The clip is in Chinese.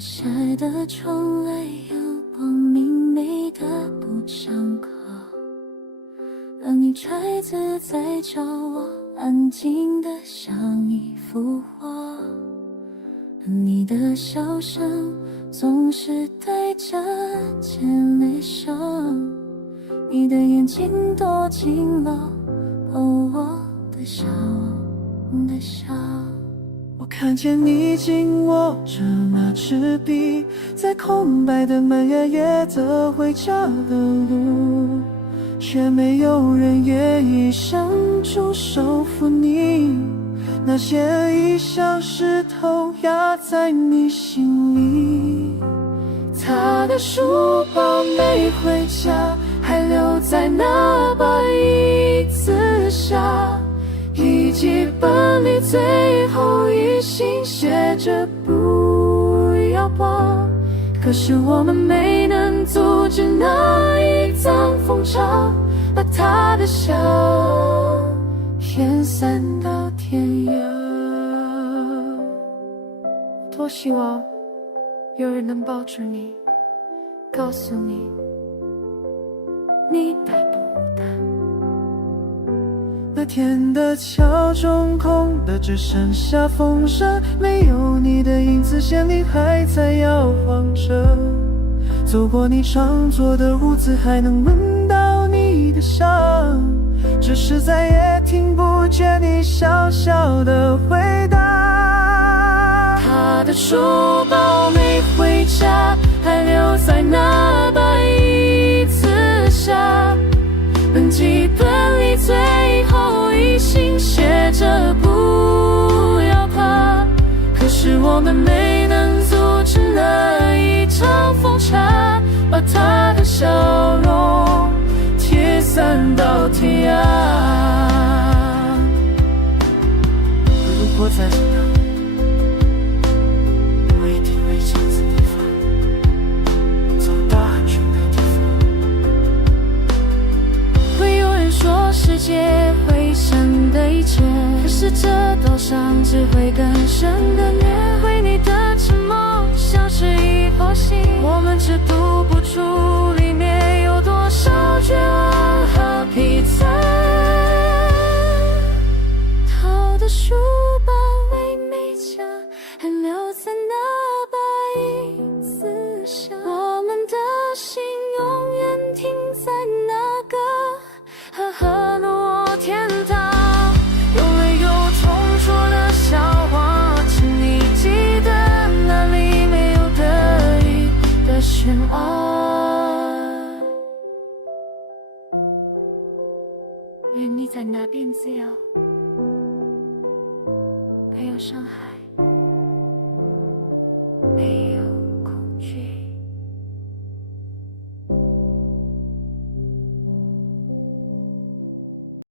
晒的窗外有光明媚的不长口，而你揣着在叫我安静的像一幅画，而你的笑声总是带着渐泪声，你的眼睛躲进了我的笑的笑。我看见你紧握着那支笔，在空白的漫原野的回家的路，却没有人愿意伸出手扶你，那些已像石头压在你心里。他的书包没回家，还留在那把椅子下，笔记本里最后一行写着不要怕，可是我们没能阻止那一场风潮，把他的笑飘散到天涯。多希望有人能抱住你，告诉你你不孤单。那天的桥中空的只剩下风声，没有你的影子，线里还在摇晃着。走过你常坐的屋子，还能闻到你的香，只是再也听不见你小小的回答。他的书包没回家，还留在那把椅子下，本记本里最后一行写着不要怕，可是我们没能阻止那一场风沙，把他的笑容贴散到天涯。如果再见他，我一定会亲自地方，走到安全的地方。会有人说世界会伤的一切，可是这道伤只会更深的虐。为你的沉默像是一封信，我们只读不出里面有多少绝望和疲惫。他的书包为美家，还留在那把椅子下，我们的心永远停在那个呵呵的我天堂。有泪有痛说的笑话，请你记得那里没有得意的悬崖。愿你在那边自由，没有伤害。